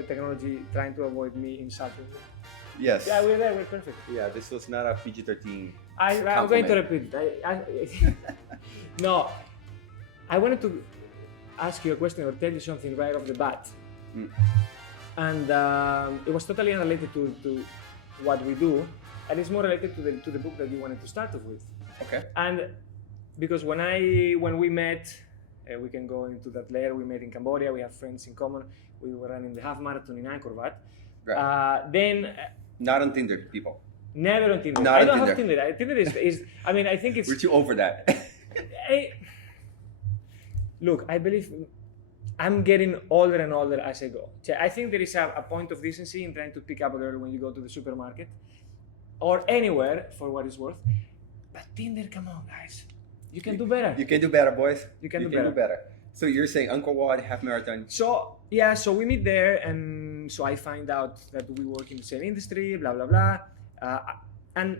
the technology trying to avoid me insulting you. Yes. Yeah, we're there. We're perfect. Yeah, this was not a PG-13. I'm going to repeat it. No, I wanted to ask you a question or tell you something right off the bat. And it was totally unrelated to what we do, and it's more related to the book that you wanted to start off with. Okay. And because when we met, we can go into that later. We met in Cambodia. We have friends in common. We were running the half marathon in Angkor Wat. Right. Not on Tinder, people. Never on Tinder. Not I on don't Tinder. have Tinder. Tinder is. I mean, I think it's. We're too over that. Look, I believe I'm getting older and older as I go. I think there is a point of decency in trying to pick up a girl when you go to the supermarket or anywhere, for what it's worth. But Tinder, come on, guys. You can do better. You can do better, boys. You can do better. So you're saying Angkor Wat half marathon? So we meet there, and so I find out that we work in the same industry, blah blah blah, and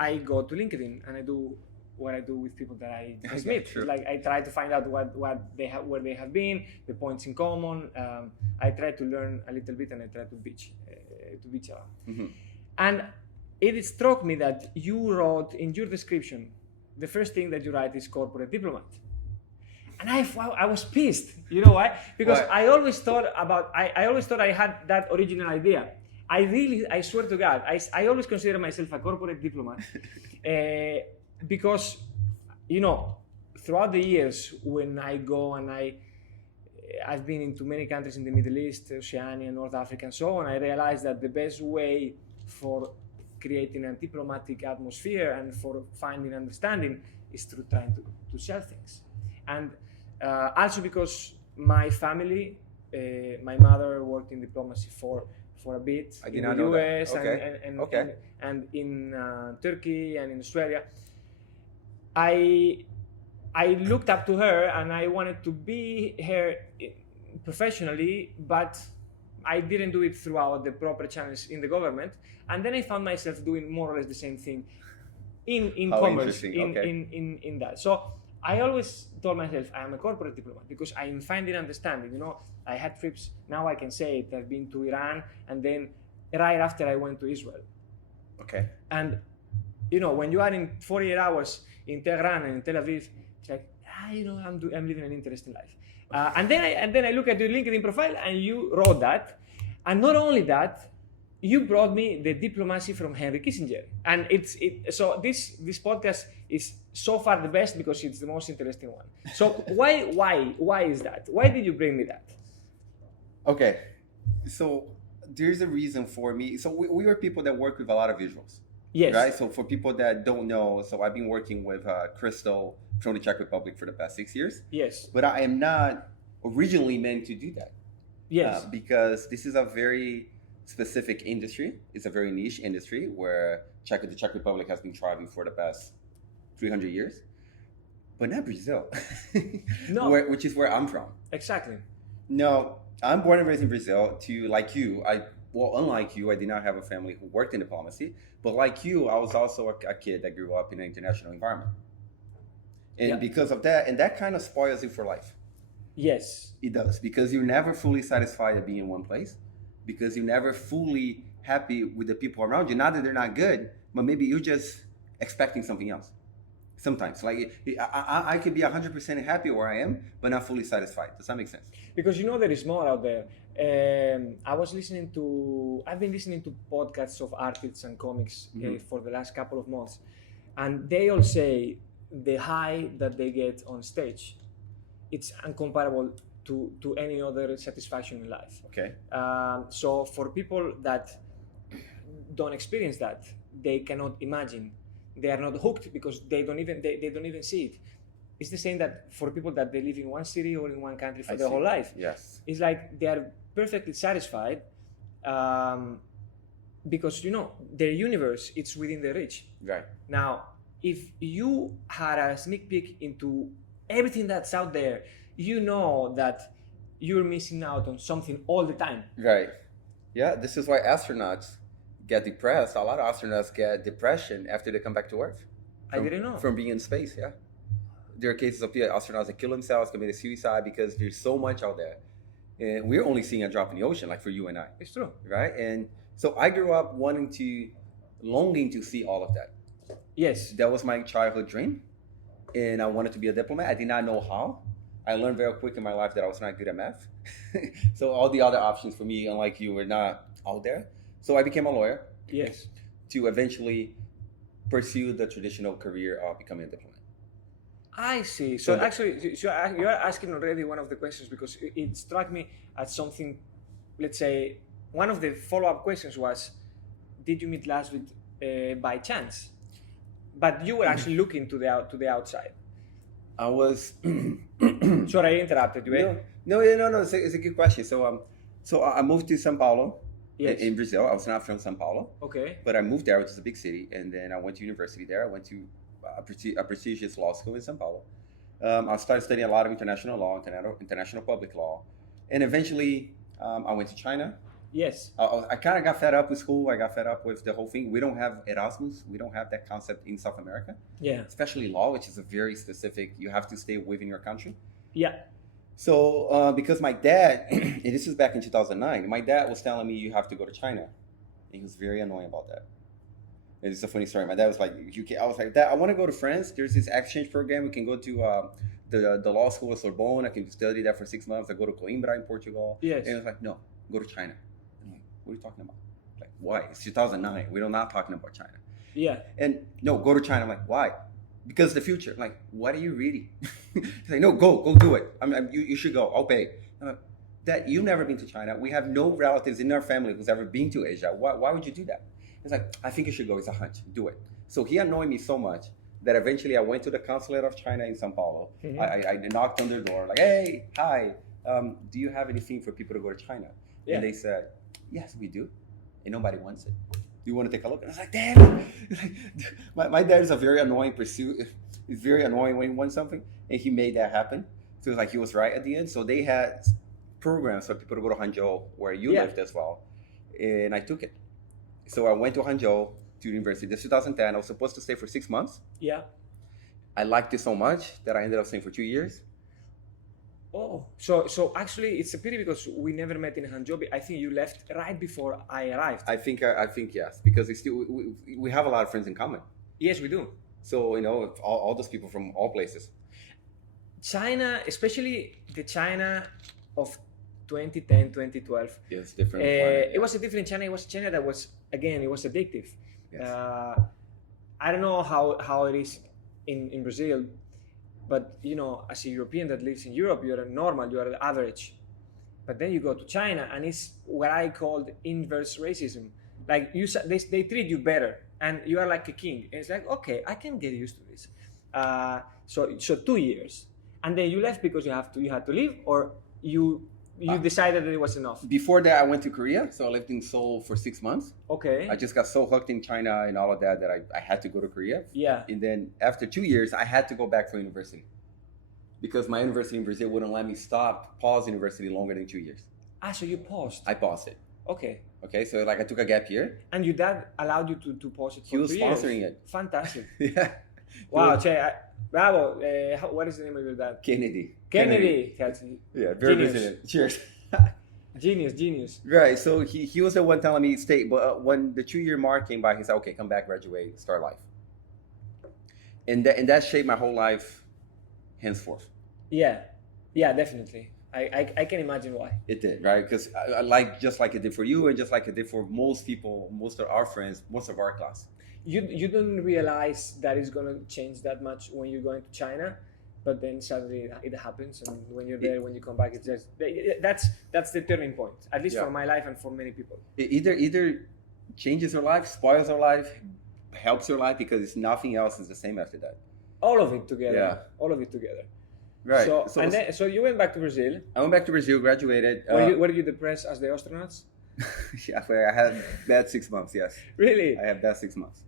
I go to LinkedIn and I do what I do with people that I just meet. Sure. Like I try to find out what they have, where they have been, the points in common. I try to learn a little bit, and I try to bitch around. Mm-hmm. And it struck me that you wrote in your description, the first thing that you write is corporate diplomat. And I was pissed. You know why? Because I always thought I had that original idea. I swear to God, I always consider myself a corporate diplomat. Because, throughout the years when I go and I've been into many countries in the Middle East, Oceania, North Africa, and so on, I realized that the best way for creating a diplomatic atmosphere and for finding understanding is through trying to sell things. And also because my family, my mother worked in diplomacy for a bit in the US and in Turkey and in Australia. I looked up to her and I wanted to be her professionally, but I didn't do it throughout the proper channels in the government. And then I found myself doing more or less the same thing in commerce, in that. So I always told myself I am a corporate diplomat because I am finding understanding. I had trips, now I can say it, I've been to Iran, and then right after I went to Israel. Okay. And when you are in 48 hours in Tehran and in Tel Aviv, it's like, I'm living an interesting life. And then I look at your LinkedIn profile and you wrote that. And not only that, you brought me the diplomacy from Henry Kissinger. And so this podcast is so far the best because it's the most interesting one. So why is that? Why did you bring me that? Okay. So there's a reason for me. So we are people that work with a lot of visuals. Yes. Right. So for people that don't know, so I've been working with Crystal from the Czech Republic for the past 6 years. Yes. But I am not originally meant to do that. Yes. Because this is a very specific industry. It's a very niche industry where the Czech Republic has been thriving for the past 300 years. But not Brazil. No. Which is where I'm from. Exactly. No, I'm born and raised in Brazil. Unlike you, I did not have a family who worked in diplomacy. But like you, I was also a kid that grew up in an international environment. And because of that, and that kind of spoils you for life. Yes. It does. Because you're never fully satisfied at being in one place. Because you're never fully happy with the people around you. Not that they're not good, but maybe you're just expecting something else. Sometimes. Like, I could be 100% happy where I am, but not fully satisfied. Does that make sense? Because there is more out there. I've been listening to podcasts of artists and comics for the last couple of months. And they all say the high that they get on stage, it's incomparable to any other satisfaction in life. Okay. So for people that don't experience that, they cannot imagine. They are not hooked because they don't even see it. It's the same that for people that they live in one city or in one country for their whole life. Yes. It's like they are perfectly satisfied because their universe, it's within their reach. Right. Now, if you had a sneak peek into everything that's out there, you know that you're missing out on something all the time. Right. Yeah, this is why astronauts get depressed. A lot of astronauts get depression after they come back to Earth. I didn't know. From being in space, yeah. There are cases of astronauts that kill themselves, committed suicide because there's so much out there. and we're only seeing a drop in the ocean, like for you and I, It's true. right? And so I grew up longing to see all of that. Yes. That was my childhood dream, and I wanted to be a diplomat. I did not know how. I learned very quick in my life that I was not good at math. So all the other options for me, unlike you, were not out there. So I became a lawyer. Yes. To eventually pursue the traditional career of becoming a diplomat. I see. So actually, you're asking already one of the questions, because it struck me as something. Let's say one of the follow-up questions was, "Did you meet Laszlo by chance?" But you were actually looking to the outside. I was. Sorry, I interrupted you. No. It's a good question. So I moved to São Paulo. Yes. In Brazil. I was not from São Paulo. Okay. But I moved there, which is a big city, and then I went to university there. I went to a prestigious law school in São Paulo. I started studying a lot of international law, international public law, and eventually I went to China. Yes. I kind of got fed up with school. I got fed up with the whole thing. We don't have Erasmus. We don't have that concept in South America. Yeah. Especially law, which is a very specific, you have to stay within your country. Yeah. So because my dad, and this is back in 2009, my dad was telling me you have to go to China. And he was very annoying about that. It's a funny story. My dad was like, I was like, Dad, I want to go to France. There's this exchange program. We can go to the law school of Sorbonne. I can study there for 6 months. I go to Coimbra in Portugal. Yes. And he was like, no, go to China. I'm like, what are you talking about? Like, why? It's 2009. We're not talking about China. Yeah. And no, go to China. I'm like, why? Because the future. I'm like, what are you reading? He's like, no, go do it. You should go. I'll pay. I'm like, Dad, you've never been to China. We have no relatives in our family who's ever been to Asia. Why would you do that? He's like, I think you should go. It's a hunch. Do it. So he annoyed me so much that eventually I went to the consulate of China in São Paulo. Mm-hmm. I knocked on their door like, hey, hi, do you have anything for people to go to China? Yeah. And they said, yes, we do. And nobody wants it. Do you want to take a look? And I was like, damn it. My dad is a very annoying pursuit. He's very annoying when he wants something. And he made that happen. So it was like he was right at the end. So they had programs for people to go to Hangzhou, where you lived as well. And I took it. So I went to Hangzhou to university. This 2010. I was supposed to stay for 6 months. Yeah. I liked it so much that I ended up staying for 2 years. Oh, so actually it's a pity because we never met in Hangzhou. I think you left right before I arrived. I think yes, because we have a lot of friends in common. Yes, we do. So all those people from all places. China, especially the China of 2010, 2012. Yes, different. It was a different China. It was China that was, again, it was addictive. Yes. I don't know how it is in Brazil, but as a European that lives in Europe, you're normal, you are average. But then you go to China, and it's what I called inverse racism. Like they treat you better, and you are like a king. And it's like, okay, I can get used to this. So 2 years, and then you left because you had to leave, or you decided that it was enough? Before that, I went to Korea, so I lived in Seoul for 6 months. Okay. I just got so hooked in China and all of that I had to go to Korea. Yeah. And then after 2 years, I had to go back for university because my university in Brazil wouldn't let me pause university longer than 2 years. So you paused? I paused it. Okay, so I took a gap year. And your dad allowed you to pause it for 2 years? He was sponsoring it. Fantastic. Yeah. Wow, bravo. What is the name of your dad? Kennedy. Yeah, very Brazilian. Cheers. Genius. Right, so he was the one telling me stay, but when the 2 year mark came by, he said, okay, come back, graduate, start life. And that shaped my whole life henceforth. Yeah, definitely. I can imagine why. It did, right? Because just like it did for you, and just like it did for most people, most of our friends, most of our class. You don't realize that it's going to change that much when you're going to China, but then suddenly it happens, and when you're there, when you come back, it's just that's the turning point, at least for my life and for many people. It either changes your life, spoils your life, helps your life, because nothing else is the same after that. All of it together. Yeah. All of it together. Right. So you went back to Brazil. I went back to Brazil, graduated. Were you depressed as the astronauts? Yeah, I had bad 6 months. Yes. Really? I had bad 6 months.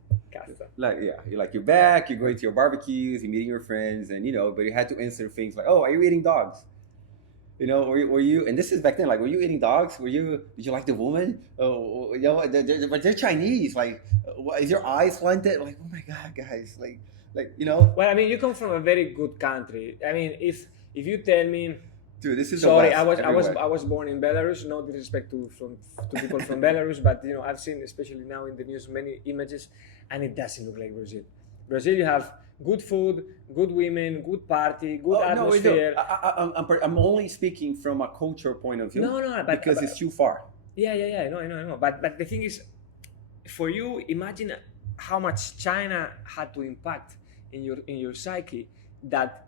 You're back. You're going to your barbecues. You're meeting your friends, and but you had to answer things like, "Oh, are you eating dogs?" Were you? And this is back then. Like, were you eating dogs? Did you like the woman? Oh, but they're Chinese. Like, is your eyes slanted? Like, oh my God, guys. Like. Well, I mean, you come from a very good country. I mean, if you tell me Dude, this is Sorry, the West everywhere. I was born in Belarus. No disrespect to people from Belarus, but you know I've seen, especially now in the news, many images, and it doesn't look like Brazil. Brazil, you have good food, good women, good party, good atmosphere. I'm only speaking from a cultural point of view. No, because it's too far. Yeah. I know. But the thing is, for you, imagine how much China had to impact in your psyche, that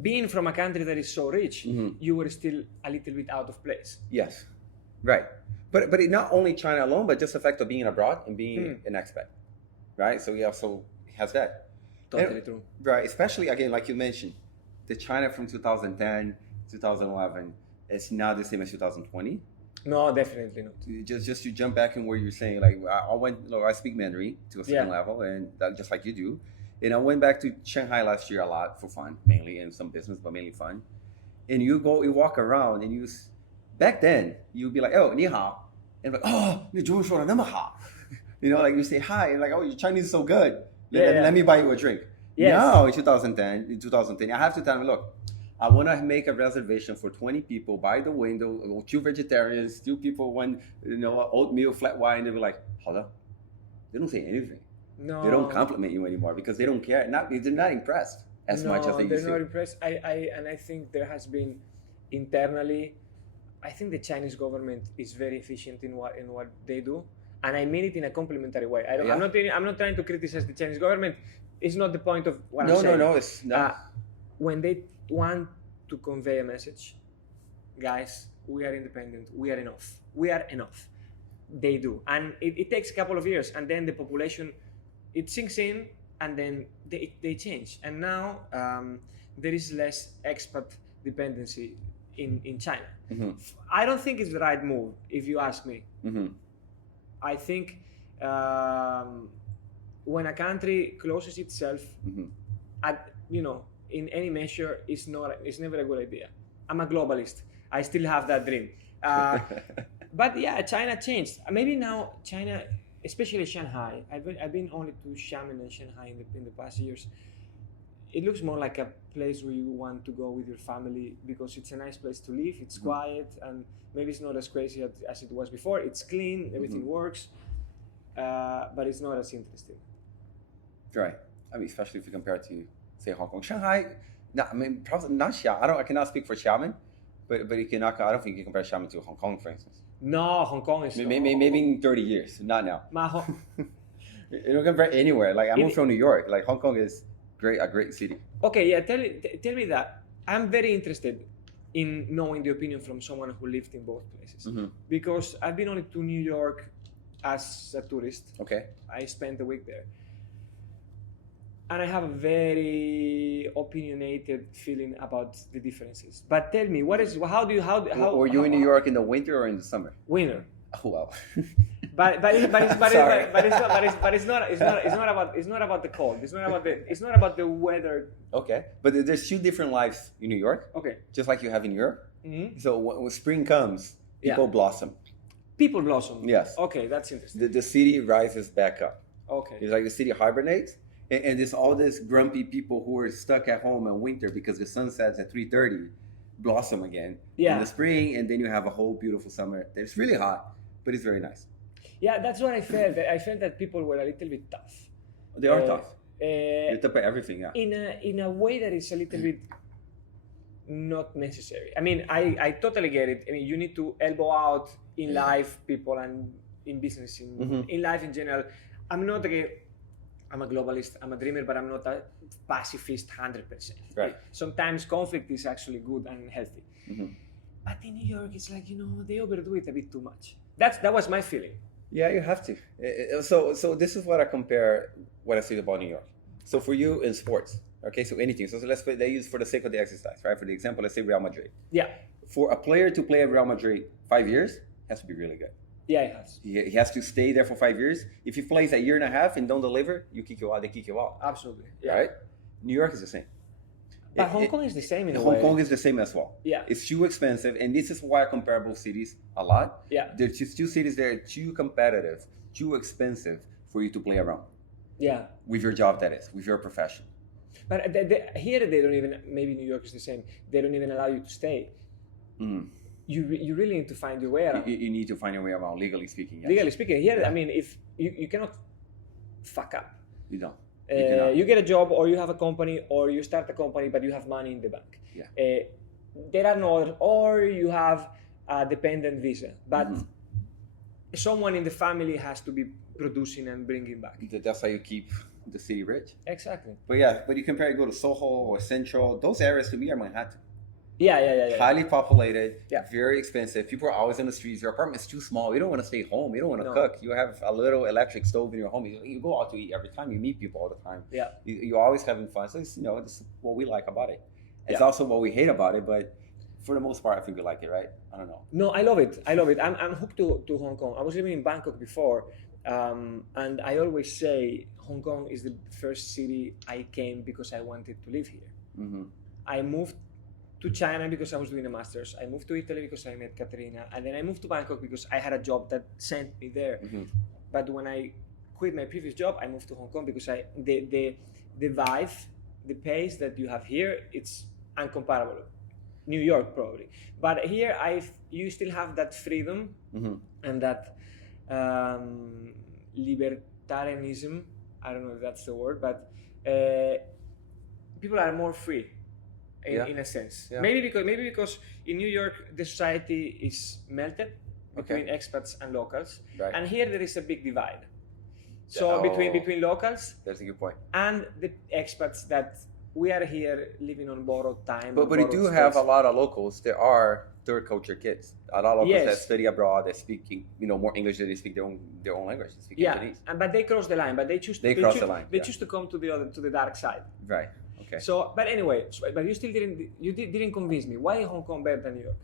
being from a country that is so rich, you were still a little bit out of place. Yes, right. But it not only China alone, but just the fact of being abroad and being an expat, right? So he also has that. Totally true. Right, especially again, like you mentioned, the China from 2010, 2011, it's not the same as 2020. No, definitely not. Just to jump back in where you're saying, like I speak Mandarin to a certain level, and that, just like you do. And I went back to Shanghai last year a lot for fun, mainly, and some business, but mainly fun. And you walk around, and back then, you'd be like, oh, 你好. And like, oh, 你中文说得那么好. You know, like you say hi, and like, oh, your Chinese is so good. Let me buy you a drink. Yes. Now, in 2010, I have to tell them, look, I want to make a reservation for 20 people by the window, 2 vegetarians, 2 people, 1, oatmeal, flat white, and they'll be like, 好的. They don't say anything. No. They don't compliment you anymore because they don't care. They're not impressed as much as they used to. They're not impressed. I think there has been internally, I think the Chinese government is very efficient in what they do, and I mean it in a complimentary way. I'm not trying to criticize the Chinese government. It's not the point of what I'm saying. No, it's not. When they want to convey a message, guys, we are independent. We are enough. They do, and it takes a couple of years, and then the population, it sinks in, and then they change. And now there is less expat dependency in China. I don't think it's the right move, if you ask me. I think when a country closes itself, in any measure, it's never a good idea. I'm a globalist. I still have that dream. But yeah, China changed. Maybe now China, especially Shanghai. I've been only to Xiamen and Shanghai in the past years. It looks more like a place where you want to go with your family because it's a nice place to live. It's quiet, and maybe it's not as crazy as it was before. It's clean, everything works, but it's not as interesting. Right. I mean, especially if you compare it to, say, Hong Kong, Shanghai. No, I mean, probably not Xiamen. I cannot speak for Xiamen, but you cannot. I don't think you compare Xiamen to Hong Kong, for instance. No, Hong Kong is maybe in 30 years, not now. You don't compare anywhere. Like I moved from New York. Like Hong Kong is a great city. Okay, yeah. Tell me that. I'm very interested in knowing the opinion from someone who lived in both places, because I've been only to New York as a tourist. Okay. I spent a week there. And I have a very opinionated feeling about the differences. But tell me, how were you in New York in the winter or in the summer? Winter. Oh wow. But it's not about the cold. It's not about the weather. Okay. But there's 2 different lives in New York. Okay. Just like you have in Europe. So when spring comes, people blossom. People blossom. Yes. Okay, that's interesting. The city rises back up. Okay. It's like the city hibernates. And there's all these grumpy people who are stuck at home in winter because the sun sets at 3:30, blossom again in the spring, and then you have a whole beautiful summer. It's really hot, but it's very nice. Yeah, that's what I felt. I felt that people were a little bit tough. They are tough. They're tough at everything, yeah. In a way that is a little bit not necessary. I mean, I totally get it. I mean, you need to elbow out in life, people, and in business, in life in general. I'm a globalist, I'm a dreamer, but I'm not a pacifist 100%. Right. Sometimes conflict is actually good and healthy. But in New York, it's like, they overdo it a bit too much. That was my feeling. Yeah, you have to. So this is what I compare what I say about New York. So for you in sports, okay, so anything. So let's say they use for the sake of the exercise, right? For the example, let's say Real Madrid. Yeah. For a player to play at Real Madrid 5 years, has to be really good. Yeah, he has. He has to stay there for 5 years. If he plays a year and a half and don't deliver, they kick you out. Absolutely. Yeah. Right? New York is the same. But Hong Kong is the same in a way. Hong Kong is the same as well. Yeah. It's too expensive, and this is why I compare both cities a lot. Yeah. There's just 2 cities that are too competitive, too expensive for you to play around. Yeah. With your job, that is, with your profession. But here they don't even, maybe New York is the same, they don't even allow you to stay. you really need to find your way around. You need to find your way around, legally speaking. Yes. Legally speaking, here, I mean, if you cannot fuck up. You don't. You get a job, or you have a company, or you start a company, but you have money in the bank. Yeah. There are no others, or you have a dependent visa, but someone in the family has to be producing and bringing back. That's how you keep the city rich. Exactly. But yeah, but you compare, you go to Soho or Central, those areas to me are Manhattan. Yeah. Highly populated, Yeah. very expensive. People are always in the streets. Your apartment's too small. You don't want to stay home. You don't want to No. cook. You have a little electric stove in your home. You go out to eat every time. You meet people all the time. Yeah. You're always having fun. So it's, this is what we like about it. It's Yeah. also what we hate about it, but for the most part, I think we like it, right? I don't know. No, I love it. I'm hooked to Hong Kong. I was living in Bangkok before, and I always say Hong Kong is the first city I came because I wanted to live here. Mm-hmm. I moved to China because I was doing a master's. I moved to Italy because I met Katerina, and then I moved to Bangkok because I had a job that sent me there. Mm-hmm. But when I quit my previous job, I moved to Hong Kong because the vibe, the pace that you have here, it's uncomparable. New York probably, but here you still have that freedom and that libertarianism. I don't know if that's the word, but people are more free in a sense. Yeah. Maybe because in New York the society is melted between expats and locals, right. And here there is a big divide. So between locals, that's a good point, and the expats that. We are here living on borrowed time. But you do have a lot of locals. There are third culture kids. A lot of locals that study abroad, that speak more English, than they speak their own language. They speak Cantonese. But they cross the line. But they choose the line. They choose to come to the dark side. Right. Okay. So, but anyway, but you still didn't convince me. Why Hong Kong better than New York?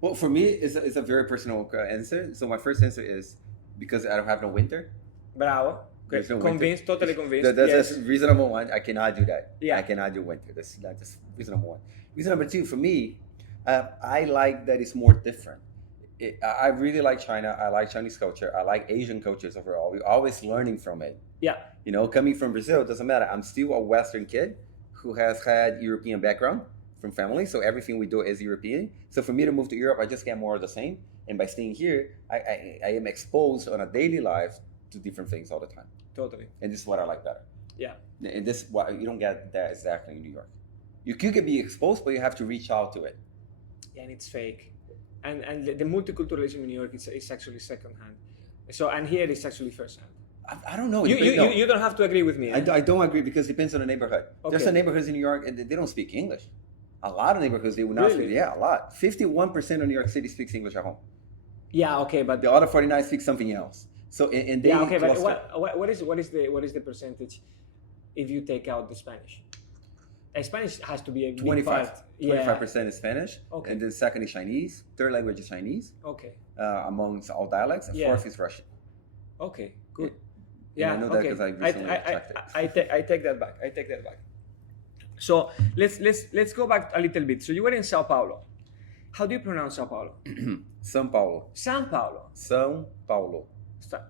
Well, for me, it's a very personal answer. So my first answer is because I don't have no winter. Bravo. Okay. Convinced, totally convinced. That's reason number one. I cannot do that. Yeah. I cannot do winter. That's reason number one. Reason number two, for me, I like that it's more different. I really like China. I like Chinese culture. I like Asian cultures overall. We're always learning from it. Yeah. Coming from Brazil, it doesn't matter. I'm still a Western kid who has had European background from family. So everything we do is European. So for me to move to Europe, I just get more of the same. And by staying here, I am exposed on a daily life to different things all the time. Totally. And this is what I like better. Yeah. And this why you don't get that exactly in New York. You could be exposed, but you have to reach out to it. Yeah, and it's fake. And the multiculturalism in New York is actually secondhand. So and here it's actually firsthand. I don't know. You don't have to agree with me. I don't agree because it depends on the neighborhood. Okay. There's some neighborhoods in New York and they don't speak English. A lot of neighborhoods they will not speak. Yeah, a lot. 51% of New York City speaks English at home. Yeah. Okay, but the other 49 speak something else. So and they but what is the percentage if you take out the Spanish? Spanish has to be a 25% is Spanish, okay. And then second is Chinese. Third language is Chinese. Okay. Amongst all dialects, and fourth is Russian. Okay, good. Yeah, I know that because I recently checked it. I take that back. So let's go back a little bit. So you were in Sao Paulo. How do you pronounce Sao Paulo? São Paulo. São Paulo. São Paulo.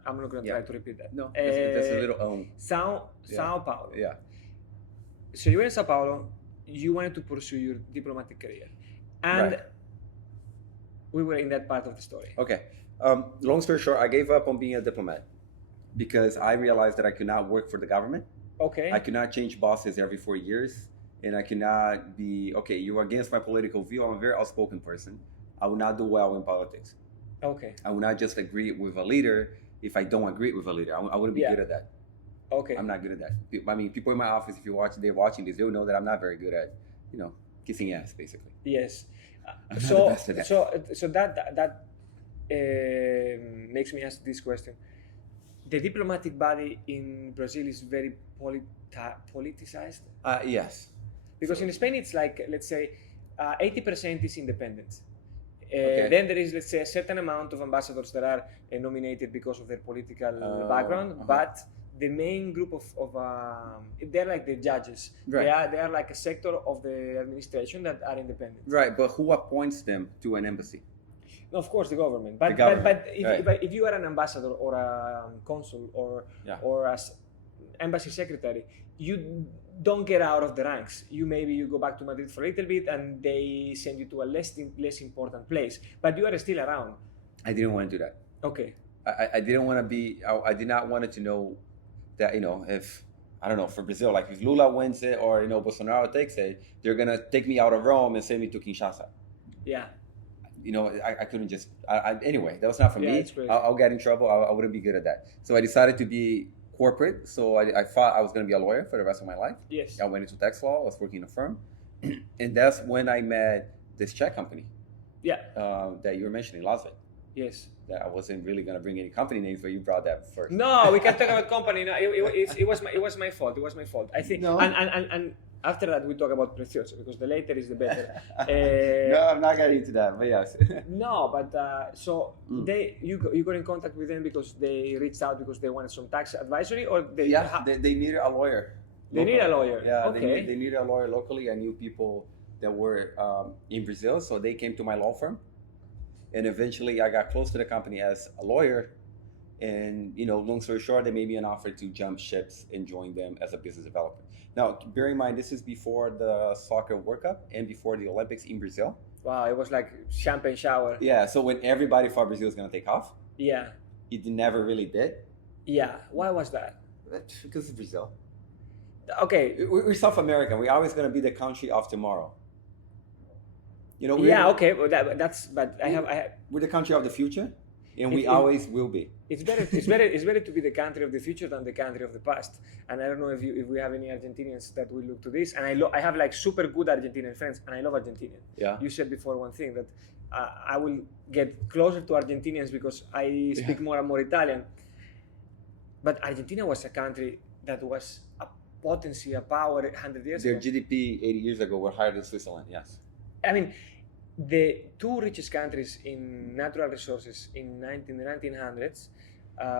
I'm not going to try to repeat that. No, there's a little São Paulo. Yeah. So you were in Sao Paulo. You wanted to pursue your diplomatic career, and we were in that part of the story. Okay. Long story short, I gave up on being a diplomat because I realized that I could not work for the government. Okay. I could not change bosses every 4 years, and I cannot be you're against my political view. I'm a very outspoken person. I will not do well in politics. Okay. I will not just agree with a leader if I don't agree with a leader. I wouldn't be good at that. Okay. I'm not good at that. I mean, people in my office, if they're watching this, they'll know that I'm not very good at, kissing ass, basically. Yes. So that makes me ask this question. The diplomatic body in Brazil is very politicized? Yes. Because in Spain, it's like, let's say, 80% is independent. Okay. Then there is, let's say, a certain amount of ambassadors that are nominated because of their political background, but the main group of they're like the judges. Right. They are like a sector of the administration that are independent. Right, but who appoints them to an embassy? No, of course, the government. But if you are an ambassador or a consul or as embassy secretary, you don't get out of the ranks. You go back to Madrid for a little bit, and they send you to a less important place, but you are still around. I didn't want to do that. Okay. I didn't want to be. I did not want it to know that, if I don't know, for Brazil, like if Lula wins it or Bolsonaro takes it, they're gonna take me out of Rome and send me to Kinshasa. Yeah. I couldn't just. Anyway, that was not for me. It's crazy. I'll get in trouble. I wouldn't be good at that. So I decided to be corporate. So I thought I was going to be a lawyer for the rest of my life. Yes. I went into tax law. I was working in a firm, and that's when I met this Czech company. Yeah. That you were mentioning, Lazvik. Yes. That I wasn't really going to bring any company names, but you brought that first. No, we can talk about company. No, it was my fault. It was my fault. I think. No. And after that, we talk about Precioso, because the later is the better. No, I'm not getting into that, but yes. No, but you got in contact with them because they reached out because they wanted some tax advisory, or they they needed a lawyer. They need a lawyer. Yeah, okay. they needed a lawyer locally. I knew people that were in Brazil, so they came to my law firm, and eventually I got close to the company as a lawyer. And long story short, they made me an offer to jump ships and join them as a business developer. Now, bear in mind, this is before the soccer World Cup and before the Olympics in Brazil. Wow, it was like champagne shower. Yeah, so when everybody thought Brazil was going to take off, yeah, it never really did. Yeah, why was that? Because of Brazil. Okay, we're South American. We're always going to be the country of tomorrow. Okay, well, we're the country of the future, and we always will be. It's better to be the country of the future than the country of the past. And I don't know if we have any Argentinians that will look to this. And I have like super good Argentinian friends, and I love Argentina. Yeah. You said before one thing that I will get closer to Argentinians because I speak more and more Italian. But Argentina was a country that was a potency, a power 100 years ago. Their GDP 80 years ago were higher than Switzerland. Yes. I mean, the two richest countries in natural resources in the 1900s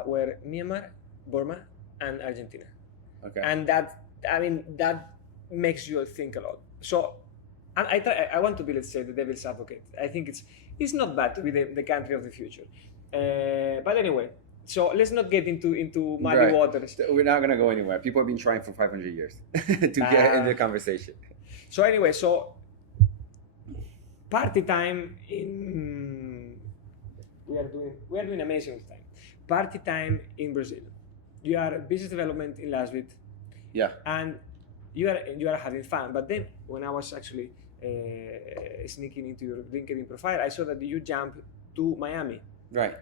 were Myanmar, Burma, and Argentina. Okay. And that makes you think a lot. So I want to be, let's say, the devil's advocate. I think it's not bad to be the country of the future. But anyway, so let's not get into muddy waters. We're not going to go anywhere. People have been trying for 500 years to get in the conversation. So anyway, party time we are doing amazing time. Party time in Brazil. You are business development in Lazvik. Yeah. And you are having fun. But then when I was actually sneaking into your LinkedIn profile, I saw that you jumped to Miami. Right.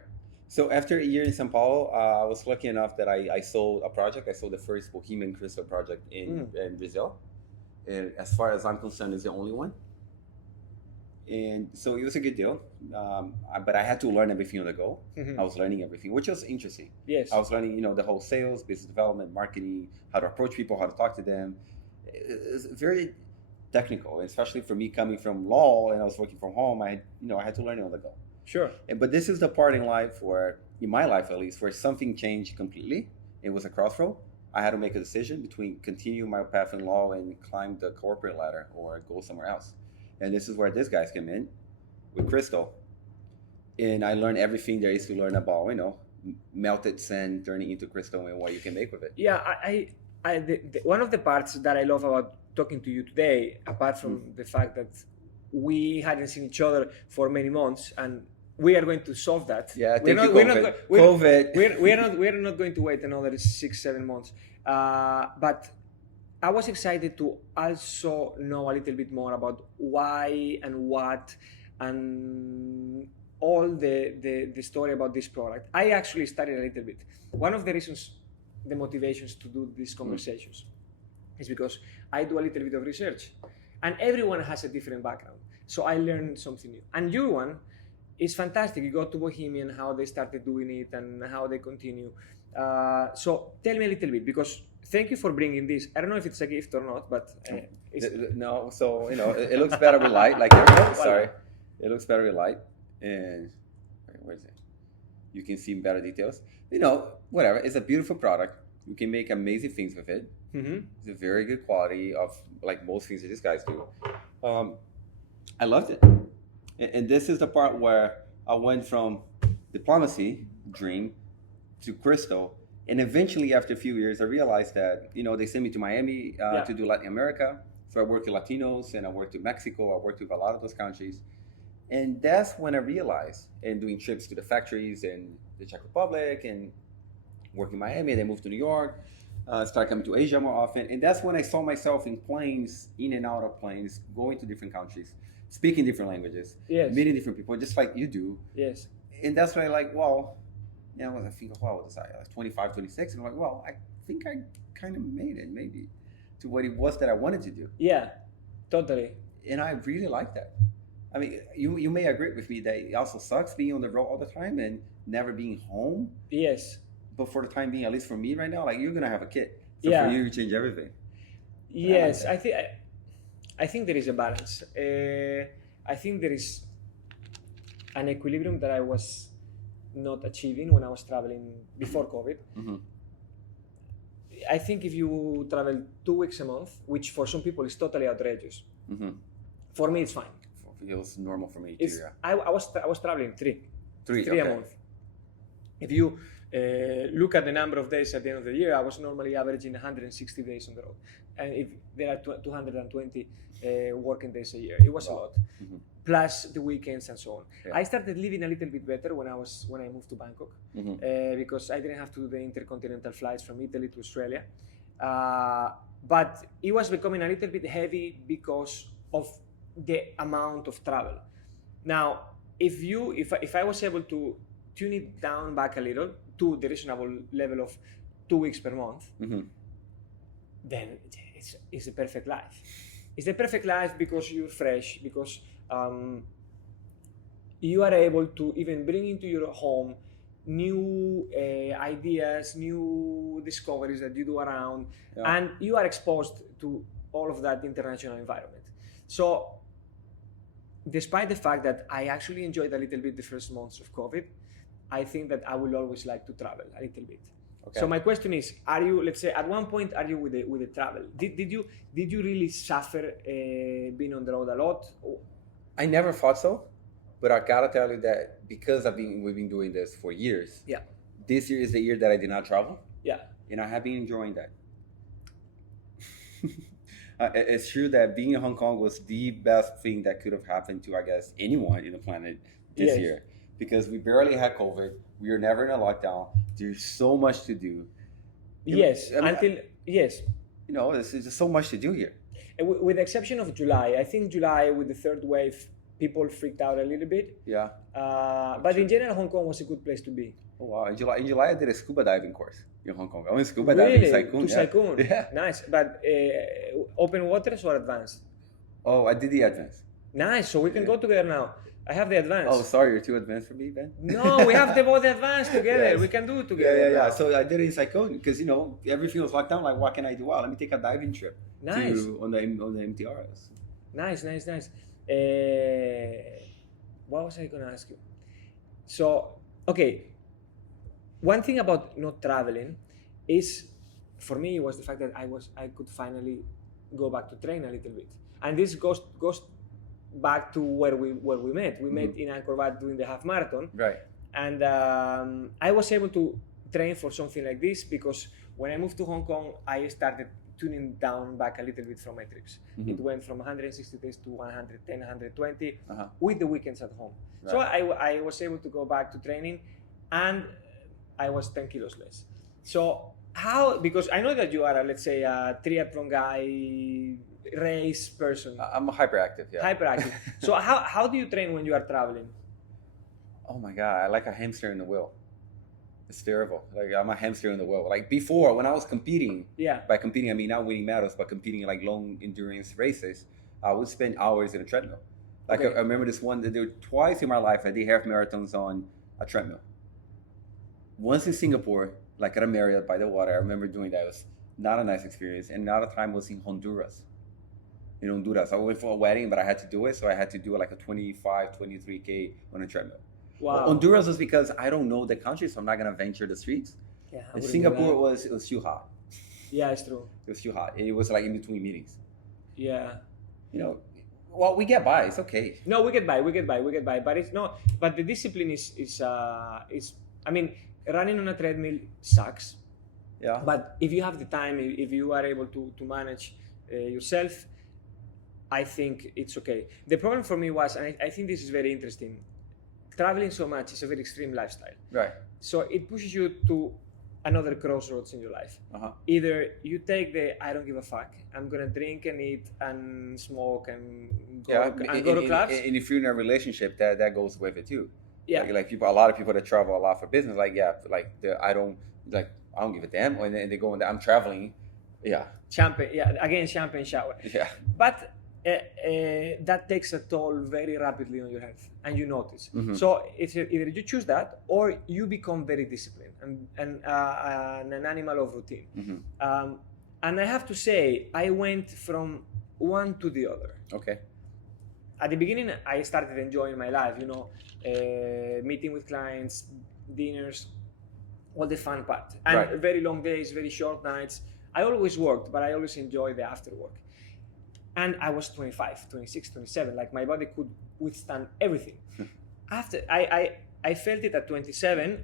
So after a year in São Paulo, I was lucky enough that I sold a project. I sold the first Bohemian Crystal project in Brazil. And as far as I'm concerned, it's the only one. And so it was a good deal, but I had to learn everything on the go. Mm-hmm. I was learning everything, which was interesting. Yes, I was learning, the whole sales, business development, marketing, how to approach people, how to talk to them. It's very technical, especially for me coming from law and I was working from home. I had to learn it on the go. Sure. But this is the part in life in my life at least, where something changed completely. It was a crossroad. I had to make a decision between continue my path in law and climb the corporate ladder or go somewhere else. And this is where these guys came in with crystal. And I learned everything there is to learn about, melted sand turning into crystal and what you can make with it. Yeah, one of the parts that I love about talking to you today, apart from the fact that we hadn't seen each other for many months, and we are going to solve that. Yeah, COVID. We're not going to wait another 6-7 months. But I was excited to also know a little bit more about why and what and all the story about this product. I actually studied a little bit. One of the reasons, the motivations to do these conversations is because I do a little bit of research, and everyone has a different background. So I learned something new. And your one is fantastic. You go to Bohemian, how they started doing it and how they continue. So tell me a little bit, because thank you for bringing this. I don't know if it's a gift or not, but no. So it looks better with light. Sorry, it looks better with light, and where is it? You can see better details. Whatever. It's a beautiful product. You can make amazing things with it. Mm-hmm. It's a very good quality of like most things that these guys do. I loved it, and this is the part where I went from diplomacy dream to crystal. And eventually, after a few years, I realized that, they sent me to Miami to do Latin America. So I worked with Latinos, and I worked with Mexico. I worked with a lot of those countries. And that's when I realized, and doing trips to the factories in the Czech Republic and working in Miami, then moved to New York, started coming to Asia more often. And that's when I saw myself in planes, in and out of planes, going to different countries, speaking different languages, meeting different people, just like you do. Yes. And that's when I I think, what was I, like 25, 26? And I'm like, well, I think I kind of made it, maybe, to what it was that I wanted to do. Yeah, totally. And I really like that. I mean, you may agree with me that it also sucks being on the road all the time and never being home. Yes. But for the time being, at least for me right now, like, you're going to have a kid. So for you, you change everything. Yes, I think there is a balance. I think there is an equilibrium that I was not achieving when I was traveling before COVID. Mm-hmm. I think if you travel 2 weeks a month, which for some people is totally outrageous, for me it's fine. It was normal for me too. I was traveling three okay. a month. If you look at the number of days at the end of the year, I was normally averaging 160 days on the road, and if there are 220 working days a year, it was a lot. Mm-hmm. Plus the weekends and so on. Yeah. I started living a little bit better when I moved to Bangkok, because I didn't have to do the intercontinental flights from Italy to Australia. But it was becoming a little bit heavy because of the amount of travel. Now, if I was able to tune it down back a little to the reasonable level of 2 weeks per month, then it's the perfect life. It's the perfect life because you're fresh, because you are able to even bring into your home new ideas, new discoveries that you do around, and you are exposed to all of that international environment. So, despite the fact that I actually enjoyed a little bit the first months of COVID, I think that I will always like to travel a little bit. Okay. So my question is: are you, let's say, at one point, are you with the travel? Did you really suffer being on the road a lot? I never thought so, but I gotta tell you that because we've been doing this for years. Yeah. This year is the year that I did not travel. Yeah. And I have been enjoying that. It's true that being in Hong Kong was the best thing that could have happened to, I guess, anyone in the planet this year. Because we barely had COVID. We were never in a lockdown. There's so much to do. Yes. There's just so much to do here. With the exception of July, I think July with the third wave, people freaked out a little bit. Yeah. But in general, Hong Kong was a good place to be. Oh wow! In July, I did a scuba diving course in Hong Kong. I went scuba diving in Sai Kung. To Sai Kung. Yeah. Nice. But open waters or advanced? Oh, I did the advanced. Nice. So we can go together now. I have the advanced. Oh, sorry, you're too advanced for me, Ben. No, we have both advanced together. Yes. We can do it together. Yeah. So I did it in Sai Kung because everything was locked down. Like, what can I do? Let me take a diving trip. Nice. On the MTRs. Nice. What was I gonna ask you? So, okay. One thing about not traveling is, for me, was the fact that I could finally go back to train a little bit, and this goes back to where we met. We met in Angkor Wat doing the half marathon, right? And I was able to train for something like this because when I moved to Hong Kong, I started tuning down back a little bit from metrics. It went from 160 days to 110, 120 with the weekends at home. Right. So I was able to go back to training, and I was 10 kilos less. So how, because I know that you are, let's say, a triathlon guy, race person. I'm hyperactive, yeah. Hyperactive. So how do you train when you are traveling? Oh my God, I like a hamster in the wheel. It's terrible. Like, I'm a hamster in the wheel. Like, before, when I was competing, by competing, I mean not winning medals, but competing in like long endurance races, I would spend hours in a treadmill. Like, I remember this one, there were twice in my life I did half marathons on a treadmill. Once in Singapore, like at a Marriott by the water, I remember doing that. It was not a nice experience. And another time was in Honduras. In Honduras, I went for a wedding, but I had to do it. So I had to do like a 25, 23K on a treadmill. Wow. Well, Honduras was because I don't know the country, so I'm not going to venture the streets. Yeah, and Singapore it was too hot. Yeah, it's true. It was too hot. It was like in between meetings. Yeah. Well, we get by. It's okay. No, we get by. But it's not. But the discipline is I mean, running on a treadmill sucks. Yeah. But if you have the time, if you are able to manage yourself, I think it's okay. The problem for me was, and I think this is very interesting, traveling so much is a very extreme lifestyle. Right. So it pushes you to another crossroads in your life. Uh-huh. Either you take the I don't give a fuck, I'm gonna drink and eat and smoke and go to clubs. And if you're in a relationship, that goes with it too. Yeah. Like people, a lot of people that travel a lot for business, I don't give a damn. And then they go and I'm traveling. Yeah. Champagne shower. Yeah. But that takes a toll very rapidly on your health, and you notice. Mm-hmm. So it's either you choose that, or you become very disciplined and an animal of routine. Mm-hmm. And I have to say, I went from one to the other. Okay. At the beginning, I started enjoying my life. Meeting with clients, dinners, all the fun part, and Right. very long days, very short nights. I always worked, but I always enjoyed the after work. And I was 25, 26, 27. Like my body could withstand everything. After I felt it at 27,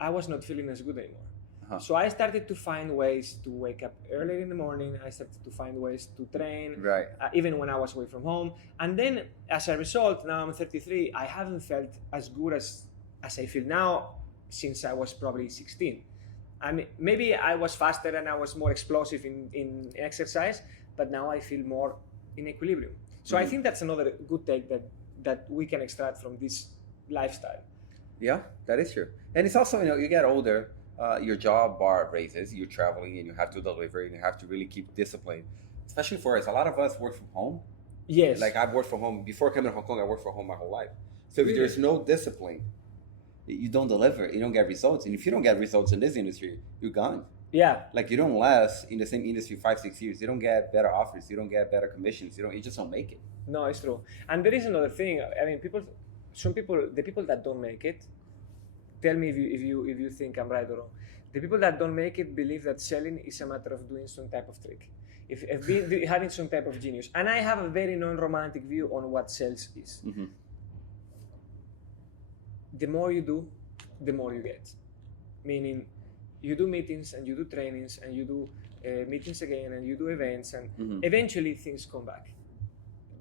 I was not feeling as good anymore. Uh-huh. So I started to find ways to wake up earlier in the morning. I started to find ways to train, Right. Even when I was away from home. And then as a result, now I'm 33, I haven't felt as good as I feel now since I was probably 16. I mean, maybe I was faster and I was more explosive in exercise, but now I feel more in equilibrium. So I think that's another good take that we can extract from this lifestyle. Yeah, that is true. And it's also, you get older, your job bar raises, you're traveling and you have to deliver and you have to really keep discipline. Especially for us, a lot of us work from home. Yes. Like I've worked from home, before coming to Hong Kong, I worked from home my whole life. So if Really? there's no discipline, you don't deliver, you don't get results. And if you don't get results in this industry, you're gone. Yeah. Like you don't last in the same industry 5-6 years. You don't get better offers. You don't get better commissions. You just don't make it. No, it's true. And there is another thing. I mean, the people that don't make it, tell me if you think I'm right or wrong. The people that don't make it believe that selling is a matter of doing some type of trick, if having some type of genius. And I have a very non-romantic view on what sales is. Mm-hmm. The more you do, the more you get. Meaning, you do meetings and you do trainings and you do meetings again and you do events, and eventually things come back.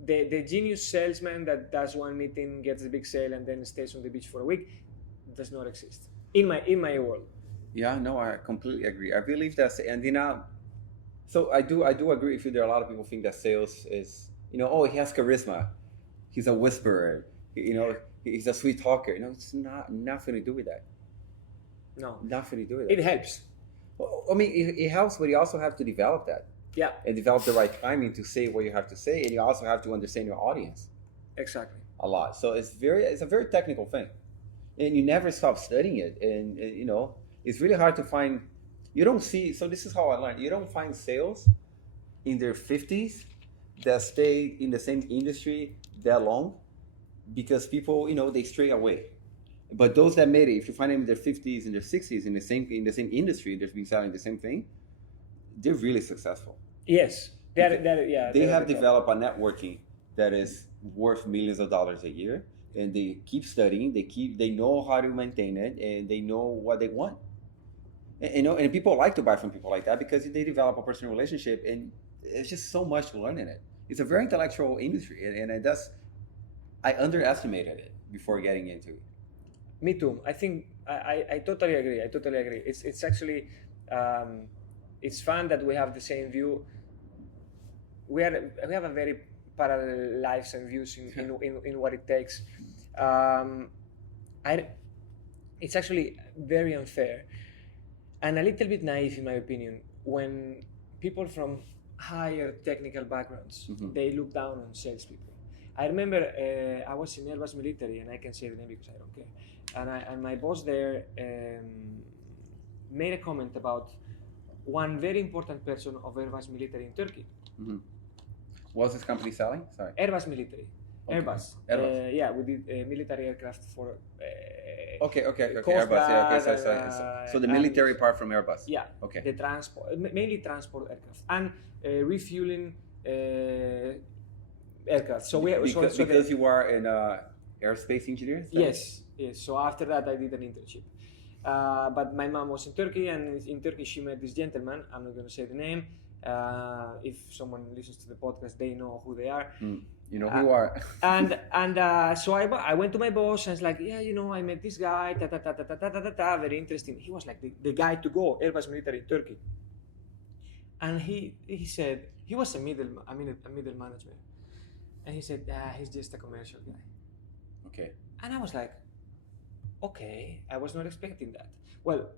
The genius salesman that does one meeting, gets a big sale, and then stays on the beach for a week does not exist in my world. Yeah, no, I completely agree. I believe that's, and so I do agree with you. There are a lot of people think that sales is, oh, he has charisma, he's a whisperer, he's a sweet talker. It's nothing to do with that. No, nothing to do with that. It helps. Well, I mean, it helps, but you also have to develop that. Yeah. And develop the right timing to say what you have to say, and you also have to understand your audience. Exactly. A lot. So it's a very technical thing, and you never stop studying it. And it's really hard to find. You don't see. So this is how I learned. You don't find sales in their 50s that stay in the same industry that long, because people, they stray away. But those that made it, if you find them in their 50s and their 60s in the same industry, they've been selling the same thing, they're really successful. Yes, they have developed a networking that is worth millions of dollars a year, and they keep studying. They know how to maintain it, and they know what they want. And people like to buy from people like that because they develop a personal relationship, and it's just so much to learn in it. It's a very intellectual industry, and I underestimated it before getting into it. Me too. I think I totally agree. It's actually it's fun that we have the same view. We have a very parallel lives and views in what it takes. It's actually very unfair and a little bit naive, in my opinion, when people from higher technical backgrounds they look down on salespeople. I remember I was in Airbus military, and I can say the name because I don't care. And my boss there made a comment about one very important person of Airbus military in Turkey. Mm-hmm. What's this company selling? Sorry. Airbus military. Okay. Airbus. We did military aircraft for. Okay. Coast Airbus. Guard, So the military part from Airbus. Yeah. Okay. The transport, mainly transport aircraft and refueling aircraft. So because you are an aerospace engineer. Yes. So after that, I did an internship, But my mom was in Turkey, and in Turkey she met this gentleman. I'm not going to say the name. If someone listens to the podcast, they know who they are. You know who you are. So I went to my boss and was like, yeah, I met this guy, very interesting. He was like the guy to go, Airbus Military in Turkey. And he said, he was a middle management. And he said, he's just a commercial guy. Okay. And I was like, okay, I was not expecting that. Well,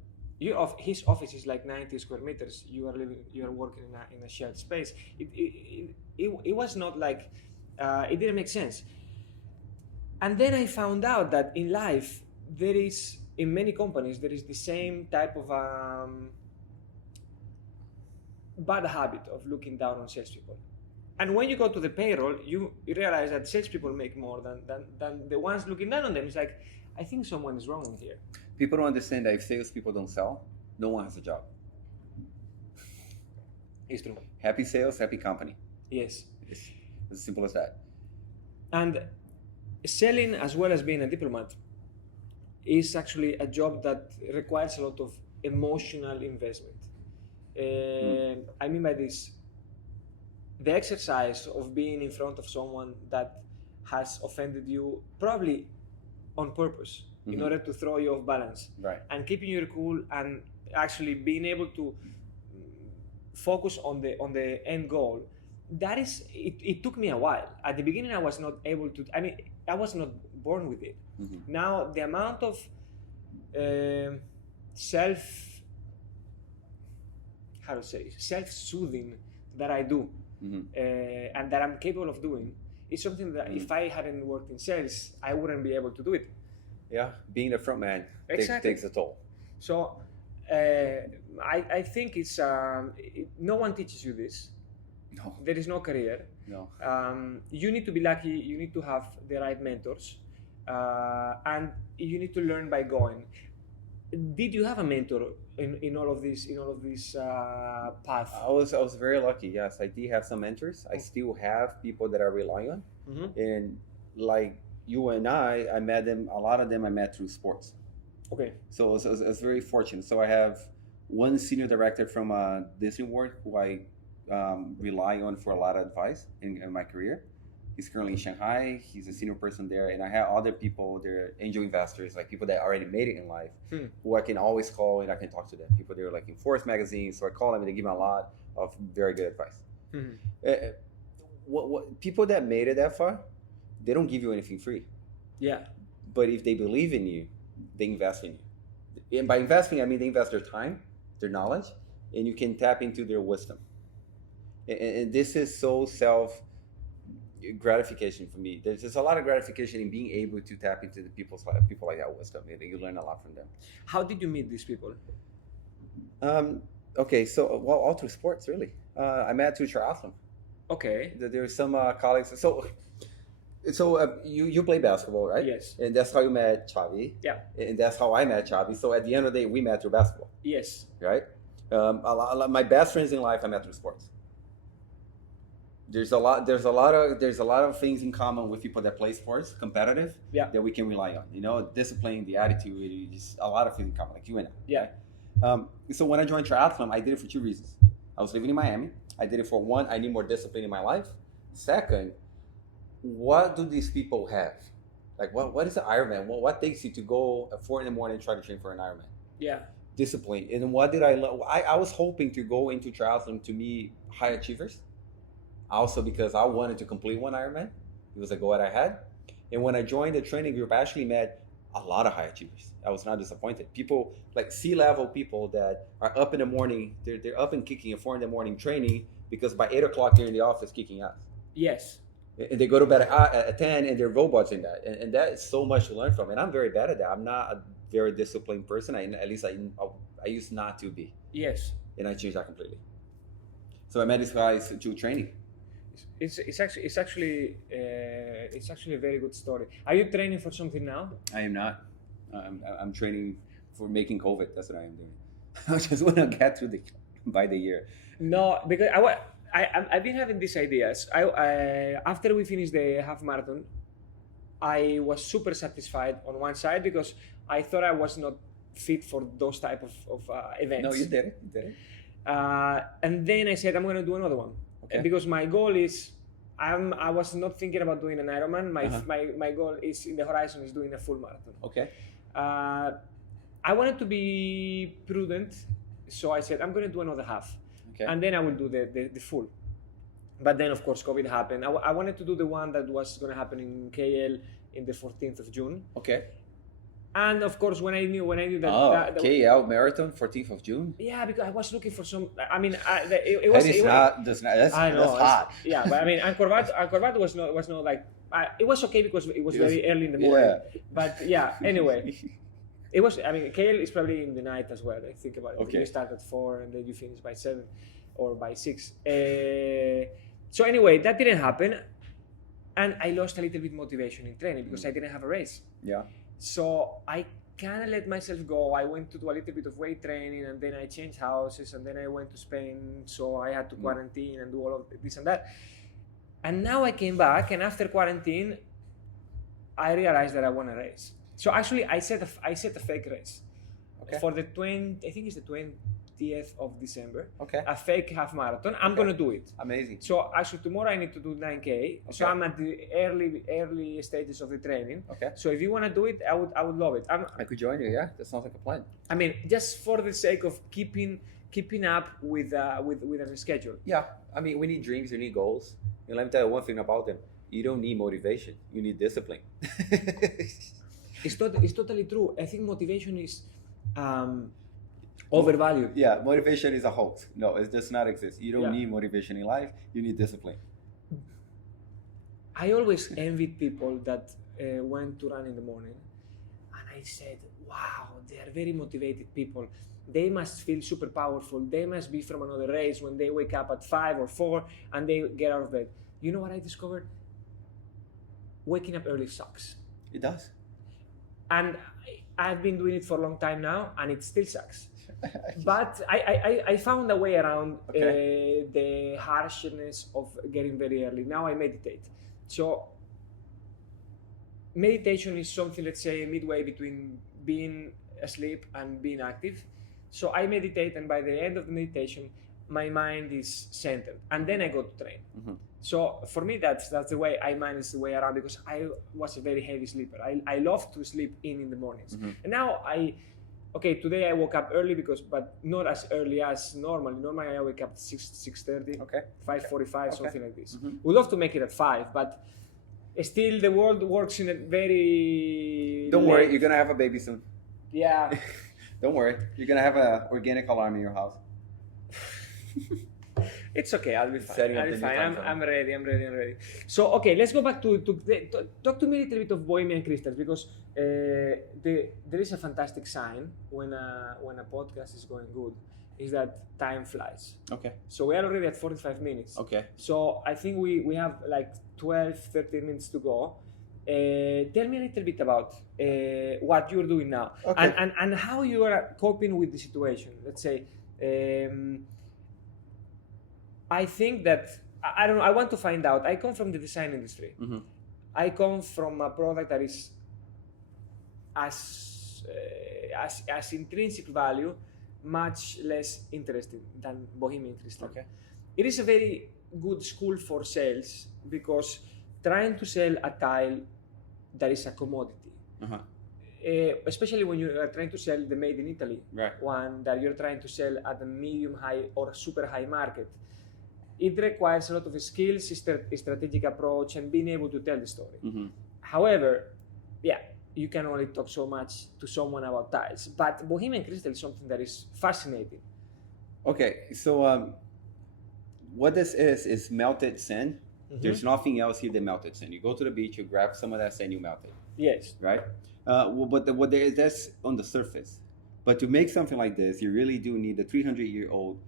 his office is like 90 square meters. You are working in a shared space. It was not like, it didn't make sense. And then I found out that in life, in many companies, there is the same type of bad habit of looking down on salespeople. And when you go to the payroll, you realize that salespeople make more than the ones looking down on them. It's like, I think someone is wrong here. People don't understand that if salespeople don't sell, no one has a job. It's true. Happy sales, happy company. Yes. It's as simple as that. And selling, as well as being a diplomat, is actually a job that requires a lot of emotional investment. I mean by this, the exercise of being in front of someone that has offended you, probably on purpose, in order to throw you off balance, right? And keeping your cool and actually being able to focus on the end goal. That is, it took me a while. At the beginning, I was not able to. I mean, I was not born with it. Now, the amount of self-soothing that I do, and that I'm capable of doing, is something that if I hadn't worked in sales, I wouldn't be able to do it. Yeah, being the front man takes a toll. So I think it's no one teaches you this. No. There is no career. No. You need to be lucky. You need to have the right mentors, and you need to learn by going. Did you have a mentor in all of this path? I was very lucky. Yes, I did have some mentors. I still have people that I rely on, and like you and I met them. A lot of them I met through sports. Okay. So I was very fortunate. So I have one senior director from Disney World who I rely on for a lot of advice in my career. He's currently in Shanghai. He's a senior person there, and I have other people. They're angel investors, like people that already made it in life, who I can always call and I can talk to them. People that are like in Forbes magazine, so I call them and they give me a lot of very good advice. What people that made it that far, they don't give you anything free. Yeah. But if they believe in you, they invest in you. And by investing, I mean they invest their time, their knowledge, and you can tap into their wisdom. And this is so gratification for me. There's a lot of gratification in being able to tap into the people like that wisdom. You learn a lot from them. How did you meet these people? Okay, so all through sports, really. I met through triathlon. Okay. There were some colleagues. So you play basketball, right? Yes. And that's how you met Xavi. Yeah. And that's how I met Xavi. So at the end of the day, we met through basketball. Yes. Right. My best friends in life I met through sports. There's a lot of things in common with people that play sports, competitive, that we can rely on. Discipline, the attitude, just a lot of things in common, like you and I. Yeah. So when I joined triathlon, I did it for two reasons. I was living in Miami. I did it for one, I need more discipline in my life. Second, what do these people have? Like, what is an Ironman? What takes you to go at 4 a.m. and try to train for an Ironman? Yeah. Discipline. And what did I learn? I was hoping to go into triathlon to meet high achievers. Also because I wanted to complete one Ironman. It was a goal that I had. And when I joined the training group, I actually met a lot of high achievers. I was not disappointed. People like C-level people that are up in the morning, they're up and kicking at 4 a.m. training because by 8 o'clock they're in the office kicking ass. Yes. And they go to bed at 10 and they're robots in that. And that is so much to learn from. And I'm very bad at that. I'm not a very disciplined person. At least I used not to be. Yes. And I changed that completely. So I met these guys through training. It's actually a very good story. Are you training for something now? I am not. I'm training for making COVID. That's what I am doing. I just want to get through by the year. No, because I've been having these ideas. After we finished the half marathon, I was super satisfied on one side because I thought I was not fit for those type of events. No, you did it. You did it. And then I said I'm going to do another one. Okay. Because my goal is, I was not thinking about doing an Ironman. Uh-huh. My goal is in the horizon is doing a full marathon. Okay. I wanted to be prudent, so I said I'm going to do another half, Okay. and then I will do the full. But then of course COVID happened. I wanted to do the one that was going to happen in KL in the 14th of June. Okay. And of course, when I knew that, that KL Marathon, 14th of June. yeah, because I was looking for some. I mean, it was. That's I know, that's hot. Yeah, but I mean, Angkor Wat was not like. It was okay because it was very early in the morning. Yeah. But yeah, anyway, it was. I mean, KL is probably in the night as well. I think about it. Okay. You start at 4 and then you finish by 7 or by 6. So anyway, that didn't happen, and I lost a little bit motivation in training because I didn't have a race. Yeah. So I kind of let myself go. I went to do a little bit of weight training, and then I changed houses, and then I went to Spain. So I had to quarantine and do all of this and that. And now I came back, and after quarantine, I realized that I want to race. So actually, I set a fake race for the I think it's the 20th of December. Okay. A fake half marathon. I'm gonna do it. Amazing. So actually tomorrow I need to do 9K. So I'm at the early stages of the training. Okay. So if you want to do it, I would love it. I could join you. Yeah, that sounds like a plan. I mean, just for the sake of keeping up with a schedule. Yeah. I mean, we need dreams. We need goals. And let me tell you one thing about them. You don't need motivation. You need discipline. It's totally true. I think motivation is overvalued. Yeah, motivation is a hoax. No, it does not exist. You don't Yeah. need motivation in life. You need discipline. I always envied people that went to run in the morning, and I said, wow, they are very motivated people. They must feel super powerful. They must be from another race when they wake up at 5 or 4 and they get out of bed. You know what I discovered? Waking up early sucks. It does. And I've been doing it for a long time now, and it still sucks. But I found a way around the harshness of getting very early. Now I meditate. So meditation is something, let's say, midway between being asleep and being active. So I meditate, and by the end of the meditation, my mind is centered, and then I go to train. Mm-hmm. So for me, that's the way I manage the way around, because I was a very heavy sleeper. I love to sleep in the mornings. Mm-hmm. And now today I woke up early but not as early as normally. Normally I wake up at 6:30, 5:45, something like this. Mm-hmm. We'd love to make it at 5, but still the world works in a very... Don't worry, you're gonna have a baby soon. Yeah. Don't worry, you're gonna have an organic alarm in your house. It's okay, I'll be fine. Setting up I'll be the new fine. time I'm ready. So, okay, let's go back to talk to me a little bit of Bohemian Crystals, because there is a fantastic sign when a podcast is going good, is that time flies. Okay. So we are already at 45 minutes. Okay. So I think we have like 12, 13 minutes to go. Tell me a little bit about what you're doing now, Okay. and how you are coping with the situation. Let's say, I think that, I don't know, I want to find out. I come from the design industry. Mm-hmm. I come from a product that is as intrinsic value, much less interesting than Bohemian Crystal. Okay. It is a very good school for sales, because trying to sell a tile that is a commodity, Uh-huh. especially when you are trying to sell the made in Italy, Right. one that you're trying to sell at a medium high or super high market, it requires a lot of skills, strategic approach, and being able to tell the story. Mm-hmm. However, you can only talk so much to someone about tiles, but Bohemian Crystal is something that is fascinating. Okay, so what this is melted sand. Mm-hmm. There's nothing else here than melted sand. You go to the beach, you grab some of that sand, you melt it, Yes. right? What there is, that's on the surface. But to make something like this, you really do need the 300-year-old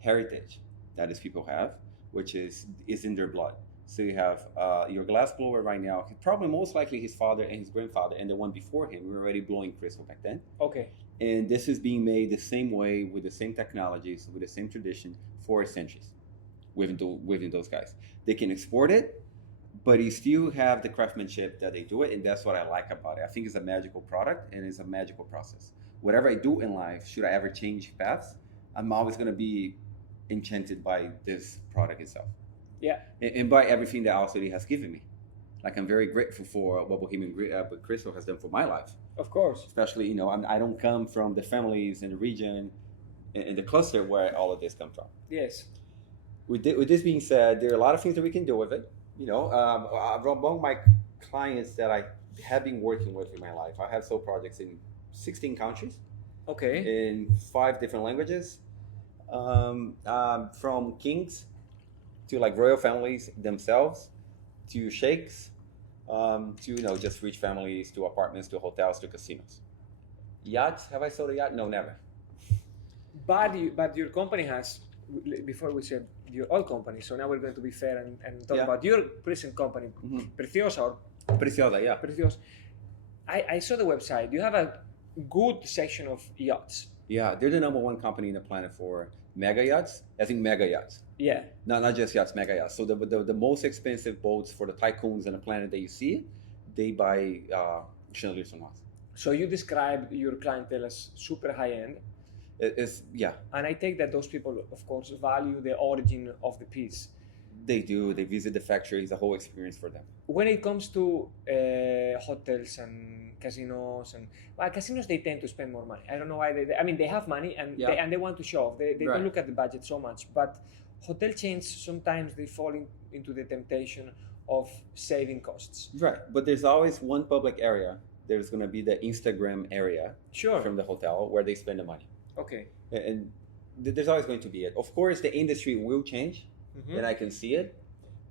heritage that these people have, which is in their blood. So you have your glass blower right now. Probably most likely his father and his grandfather and the one before him were already blowing crystal back then. Okay. And this is being made the same way, with the same technologies, with the same tradition for centuries within those guys. They can export it, but you still have the craftsmanship that they do it, and that's what I like about it. I think it's a magical product and it's a magical process. whatever I do in life, should I ever change paths, I'm always going to be enchanted by this product itself. Yeah. And by everything that also it has given me. Like, I'm very grateful for what Crystal has done for my life. Of course. Especially, you know, I don't come from the families in the region, in the cluster where all of this comes from. Yes. With this being said, there are a lot of things that we can do with it. You know, among my clients that I have been working with in my life, I have sold projects in 16 countries. Okay. In 5 different languages, from kings to like royal families themselves, to sheikhs, to, you know, just rich families, to apartments, to hotels, to casinos. Yachts? Have I sold a yacht? No, never. But your company has, before we said your old company, so now we're going to be fair and talk Yeah. about your present company, Preciosa or Preciosa, yeah. Precios. I saw the website. You have a good section of yachts. Yeah, they're the #1 company in the planet for mega yachts. I think mega yachts. Yeah. Not just yachts, mega yachts. So the most expensive boats for the tycoons on the planet that you see, they buy chandeliers from us. So you describe your clientele as super high end. Yeah. And I take that those people, of course, value the origin of the piece. They do. They visit the factory. It's a whole experience for them. When it comes to hotels and casinos, well, casinos, they tend to spend more money. I don't know why they have money and they want to show off. They don't look at the budget so much. But hotel chains, sometimes they fall into the temptation of saving costs. Right. But there's always one public area. There's going to be the Instagram area from the hotel where they spend the money. Okay. And there's always going to be it. Of course, the industry will change. And I can see it,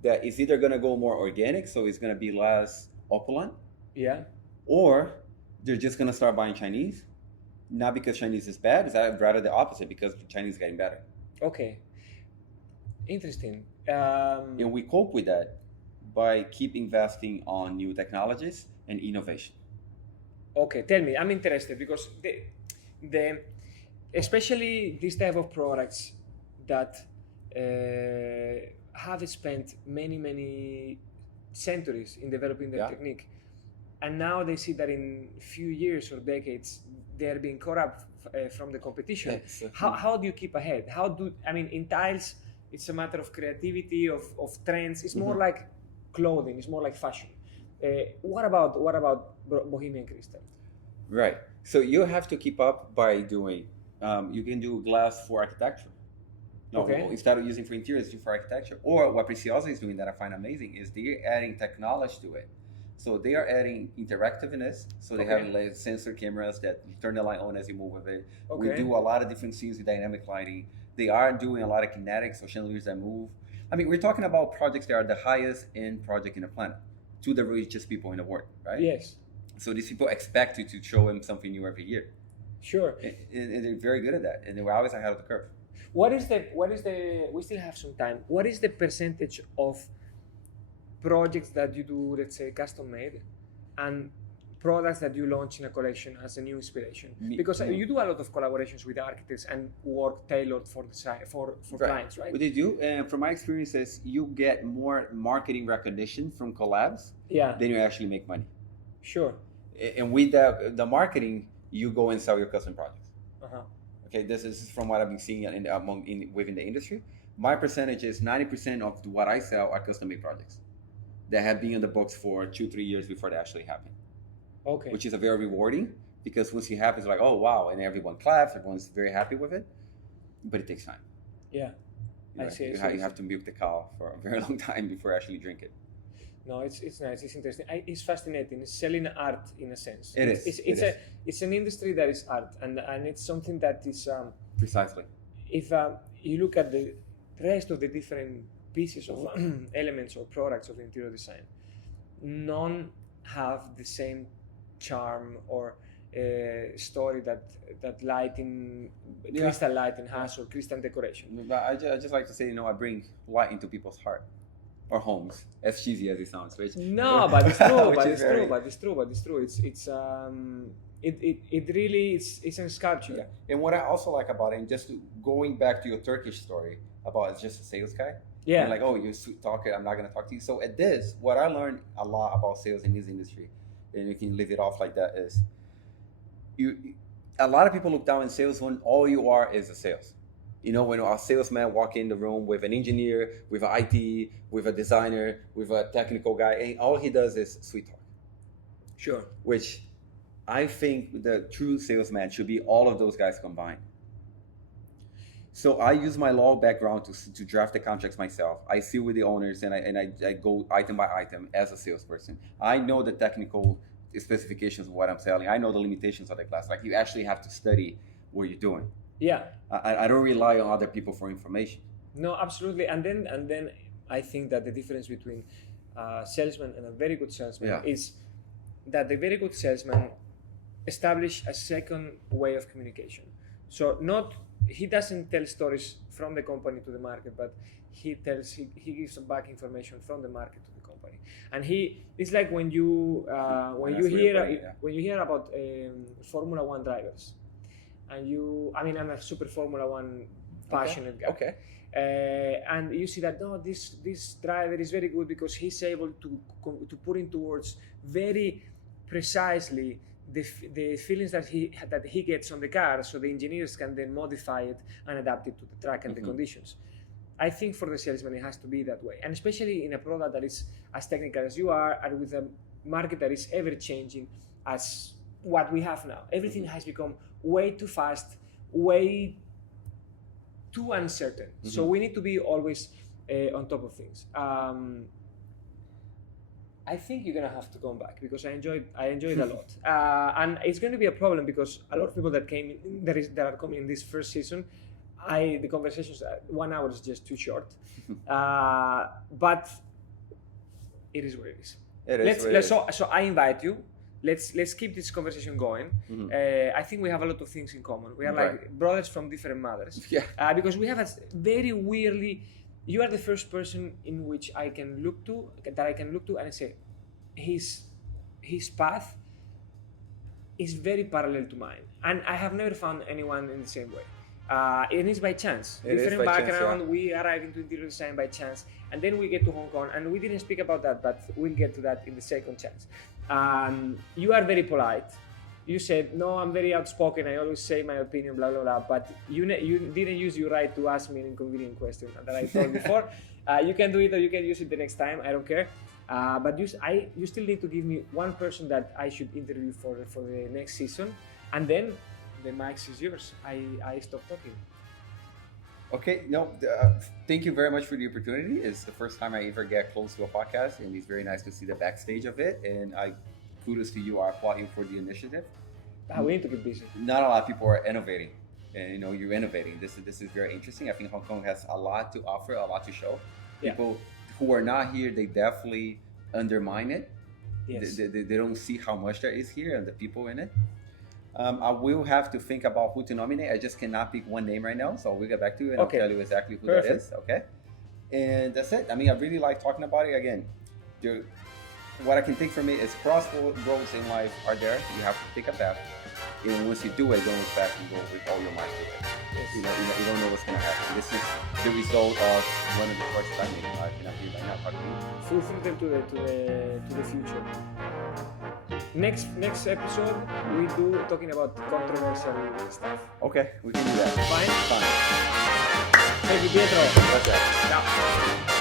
that it's either going to go more organic, so it's going to be less opulent. Yeah. Or they're just going to start buying Chinese, not because Chinese is bad, it's rather the opposite, because Chinese is getting better. Okay. Interesting. And we cope with that by keep investing on new technologies and innovation. Okay, tell me, I'm interested because the especially this type of products that have spent many centuries in developing their technique, and now they see that in few years or decades they are being caught up from the competition. Yes. How do you keep ahead? In tiles, it's a matter of creativity, of trends. It's more like clothing. It's more like fashion. What about Bohemian Crystal? Right. So you have to keep up by doing. You can do glass for architecture. Instead of using for interiors, do for architecture. Or what Preciosa is doing that I find amazing is they're adding technology to it. So they are adding interactiveness. So they have like sensor cameras that you turn the light on as you move with it. We do a lot of different scenes with dynamic lighting. They are doing a lot of kinetics, so chandeliers that move. I mean, we're talking about projects that are the highest end project in the planet to the richest people in the world, right? Yes. So these people expect you to show them something new every year. Sure. And they're very good at that. And they're always ahead of the curve. What is the, we still have some time, what is the percentage of projects that you do, let's say, custom made, and products that you launch in a collection as a new inspiration? Because you do a lot of collaborations with architects and work tailored for design, for clients, right? What they do, and from my experiences, you get more marketing recognition from collabs than you actually make money. Sure. And with the marketing, you go and sell your custom projects. Okay, this is from what I've been seeing within the industry. My percentage is 90% of what I sell are custom-made projects that have been in the books for 2-3 years before they actually happen. Okay. Which is a very rewarding, because once it happens, like, oh wow, and everyone claps, everyone's very happy with it, but it takes time. Yeah, I see. You have to milk the cow for a very long time before you actually drink it. No, it's nice. It's interesting. It's fascinating. It's selling art in a sense. It is. It's an industry that is art, and it's something that is precisely. If you look at the rest of the different pieces of elements or products of interior design, none have the same charm or story that lighting, crystal lighting has, or crystal decoration. I just like to say, I bring light into people's heart. Or homes, as cheesy as it sounds, right? No, but it's true. It's true. It really it's a sculpture. Yeah. And what I also like about it, and just going back to your Turkish story about it's just a sales guy. Yeah. And like, oh, you're a sweet talker, I'm not gonna talk to you. So at this, what I learned a lot about sales in this industry, and you can leave it off like that, is a lot of people look down in sales when all you are is a sales. You know, when a salesman walk in the room with an engineer, with an IT, with a designer, with a technical guy, and all he does is sweet talk. Sure. Which I think the true salesman should be all of those guys combined. So I use my law background to draft the contracts myself. I sit with the owners and I go item by item as a salesperson. I know the technical specifications of what I'm selling. I know the limitations of the class. Like, you actually have to study what you're doing. Yeah. I don't rely on other people for information. No, absolutely. And then I think that the difference between a salesman and a very good salesman is that the very good salesman establish a second way of communication. So he doesn't tell stories from the company to the market, but he gives back information from the market to the company. And it's like when you hear about Formula One drivers, and I'm a super Formula One passionate guy. Okay. And you see that this driver is very good because he's able to put into words very precisely the feelings that he gets on the car, so the engineers can then modify it and adapt it to the track and the conditions. I think for the salesman it has to be that way, and especially in a product that is as technical as you are, and with a market that is ever changing as what we have now. Everything has become way too fast, way too uncertain. So we need to be always on top of things. I think you're gonna have to come back because I enjoyed it a lot, and it's going to be a problem because a lot of people that are coming in this first season, the conversations 1 hour is just too short, but it is what it is. So I invite you. Let's keep this conversation going. I think we have a lot of things in common. We are like brothers from different mothers. Yeah. Because we have a very weirdly. You are the first person in which I can look to, and I say, his path is very parallel to mine, and I have never found anyone in the same way. It is by chance. Different background. We arrive into interior design by chance, and then we get to Hong Kong, and we didn't speak about that, but we'll get to that in the second chance. You are very polite. You said, no, I'm very outspoken, I always say my opinion, blah, blah, blah, but you didn't use your right to ask me an inconvenient question that I told before. You can do it or you can use it the next time, I don't care. But you still need to give me one person that I should interview for the next season, and then the mic is yours. I stop talking. Okay, thank you very much for the opportunity. It's the first time I ever get close to a podcast, and it's very nice to see the backstage of it, and kudos to you. I applaud you for the initiative. We need to get busy. Not a lot of people are innovating, and you're innovating. This is very interesting. I think Hong Kong has a lot to offer, a lot to show. People who are not here, they definitely undermine it. Yes. They don't see how much there is here and the people in it. I will have to think about who to nominate. I just cannot pick one name right now, so we'll get back to you and I'll tell you exactly who that is. Okay, and that's it. I really like talking about it again. What I can take from it is crossroads in life are there. You have to take a path, and once you do it, don't look back and go with all your mind to it. Yes. You don't know what's going to happen. This is the result of one of the choices I made in life, and I feel like not talking to you. Full freedom to the future. Next episode we do talking about controversial stuff. Okay, we can do that. Fine. Fine. Thank you, Pietro. Ciao.